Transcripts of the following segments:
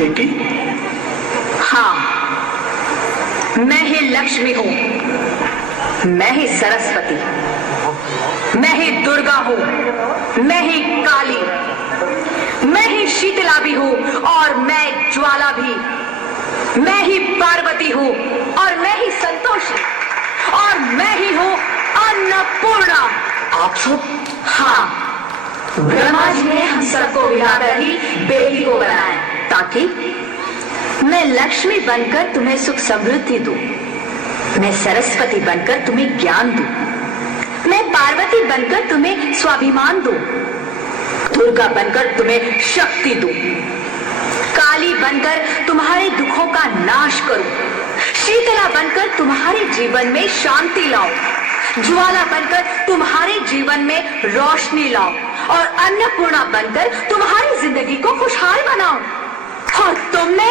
बेटी? हाँ, मैं ही लक्ष्मी हूँ, मैं ही सरस्वती, मैं ही दुर्गा हूँ, मैं ही काली, मैं ही शीतला भी हूँ और मैं ज्वाला भी, मैं ही पार्वती हूँ और मैं ही संतोषी और मैं ही हूँ अन्नपूर्णा। आप सब? हाँ, ब्रह्मा जी ने हम सबको मिलाकर ही बेटी को बनाया ताकि मैं लक्ष्मी बनकर तुम्हें सुख समृद्धि दूं, मैं सरस्वती बनकर तुम्हें ज्ञान दूं, मैं पार्वती बनकर तुम्हें स्वाभिमान दूं, दुर्गा बनकर तुम्हें शक्ति दूं, काली बनकर तुम्हारे दुखों का नाश करूं, शीतला बनकर तुम्हारे जीवन में शांति लाऊं, ज्वाला बनकर तुम्हारे जीवन में रोशनी लाऊं और अन्नपूर्णा बनकर तुम्हारी जिंदगी को खुशहाल बनाऊं। और तुमने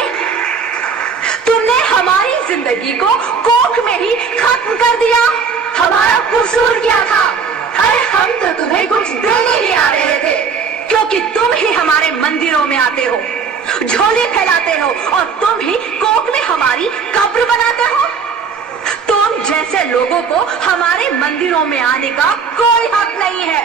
हमारी जिंदगी को कोख में ही खत्म कर दिया। हमारा कसूर क्या था? अरे हम तो तुम्हें कुछ देने ही आ रहे थे, क्योंकि तुम ही हमारे मंदिरों में आते हो, झोले फैलाते हो और तुम ही कोख में हमारी कब्र बनाते हो। तुम जैसे लोगों को हमारे मंदिरों में आने का कोई हक नहीं है,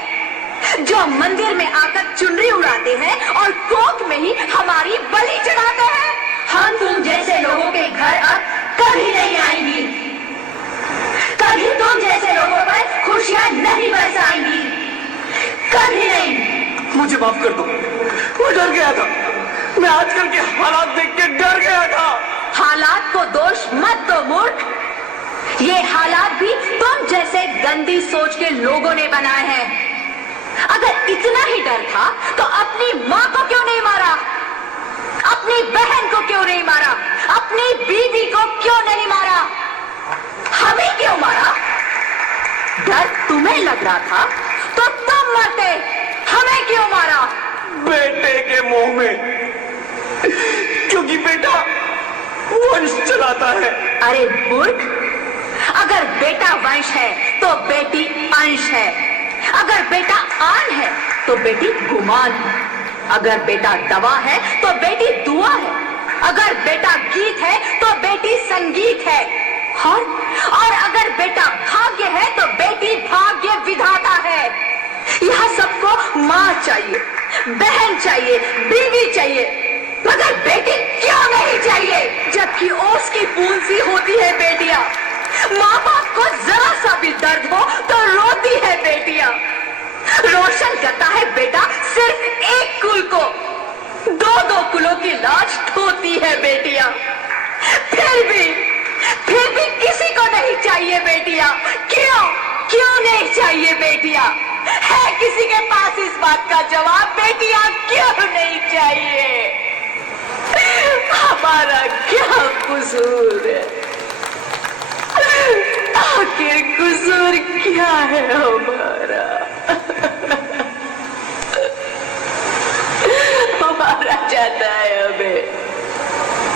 जो मंदिर में आकर चुनरी उड़ाते हैं और कोख में ही हमारी बलि चढ़ाते हैं। हम तुम जैसे लोगों के घर अब कभी नहीं आएंगी, कभी तुम जैसे लोगों पर खुशियां नहीं बरसाएंगी, कभी नहीं। मुझे माफ कर दो, मैं डर गया था, मैं आजकल के हालात देख के डर गया था। हालात को दोष मत दो मूर्ख, ये हालात भी तुम जैसे गंदी सोच के लोगों ने बनाए हैं। अगर इतना ही डर था तो अपनी माँ को क्यों नहीं मारा, अपनी बहन को क्यों नहीं मारा, अपनी बीवी को क्यों नहीं मारा, हमें क्यों मारा? डर तुम्हें लग रहा था तो तुम मरते, हमें क्यों मारा? बेटे के मुंह में, क्योंकि बेटा वंश चलाता है। अरे मूर्ख, अगर बेटा वंश है तो बेटी अंश है, अगर बेटा आन है तो बेटी गुमान है, अगर बेटा दवा है तो बेटी दुआ है, अगर बेटा गीत है तो बेटी संगीत है, और अगर बेटा भाग्य है तो बेटी भाग्य विधाता है। यह सबको माँ चाहिए, बहन चाहिए, बीवी चाहिए, मगर बेटी क्यों नहीं चाहिए? जबकि ओस की बूंद सी होती है बेटियां, माँ बाप को जरा सा भी दर्द हो तो रोती है बेटियां, रोशन करता है बेटा सिर्फ एक कुल को, दो दो कुलों की लाज ढोती है बेटियां। फिर भी किसी को नहीं चाहिए बेटियां। क्यों नहीं चाहिए बेटियां? है किसी के पास इस बात का जवाब? बेटियां क्यों नहीं चाहिए? हमारा क्या कसूर है? आखिर कसूर क्या है हमारा? हमारा चाहता है हमें,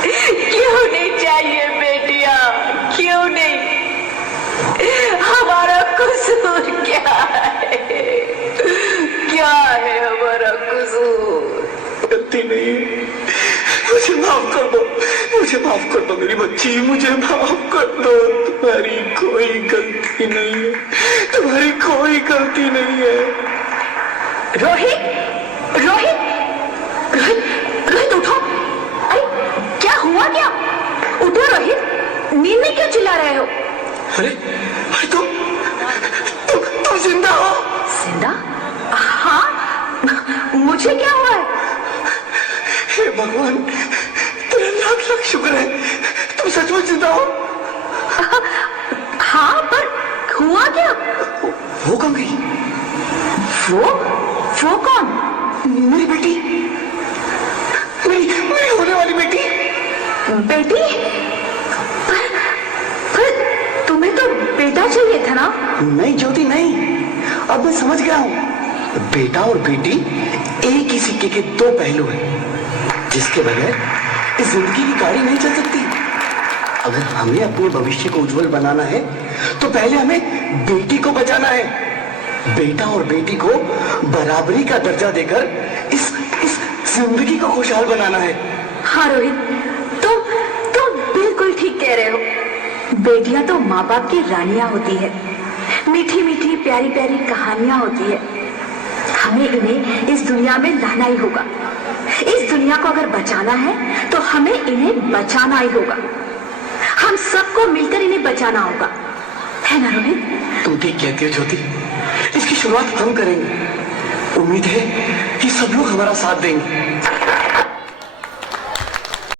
क्यों नहीं चाहिए बेटियां? क्यों नहीं? हमारा कसूर क्या है? क्या है हमारा कसूर? गलती नहीं, मुझे माफ कर दो, मुझे माफ कर दो मेरी बच्ची, मुझे माफ कर दो। तुम्हारी कोई गलती नहीं है, तुम्हारी कोई गलती नहीं है। रोहित, रोहित, रोहित, रोहित उठो। अरे क्या हुआ क्या? उठो रोहित, नींद में क्यों चिल्ला रहे हो? अरे तुम जिंदा हो? जिंदा? हाँ, मुझे क्या हुआ है? हे भगवान, तेरा लाख लाख शुक्र है, तुम सचमुच जिंदा हो। हाँ, पर हुआ क्या? वो कौन गई? वो कौन? मेरी बेटी, मेरी होने वाली बेटी। बेटी? पर तुम्हें तो बेटा चाहिए था ना? नहीं ज्योति नहीं, अब मैं समझ गया हूँ। बेटा और बेटी एक ही सिक्के के दो पहलू हैं, जिसके बगैर इस जिंदगी की गाड़ी नहीं चल सकती। अगर हमें अपने भविष्य को उज्जवल बनाना है तो पहले हमें बेटी को बचाना है। बेटा और बेटी को बराबरी का दर्जा देकर इस जिंदगी को खुशहाल बनाना है। हाँ रोहित, तुम बिल्कुल ठीक कह रहे हो। बेटियां तो माँ बाप की रानियां होती है, मीठी मीठी प्यारी प्यारी कहानियां होती है। हमें इन्हें इस दुनिया में लाना ही होगा। इस दुनिया को अगर बचाना है तो हमें इन्हें बचाना ही होगा। हम सबको मिलकर इन्हें बचाना होगा, है ना रोहित? तुम ठीक कहती हो ज्योति, इसकी शुरुआत हम करेंगे। उम्मीद है कि सब लोग हमारा साथ देंगे।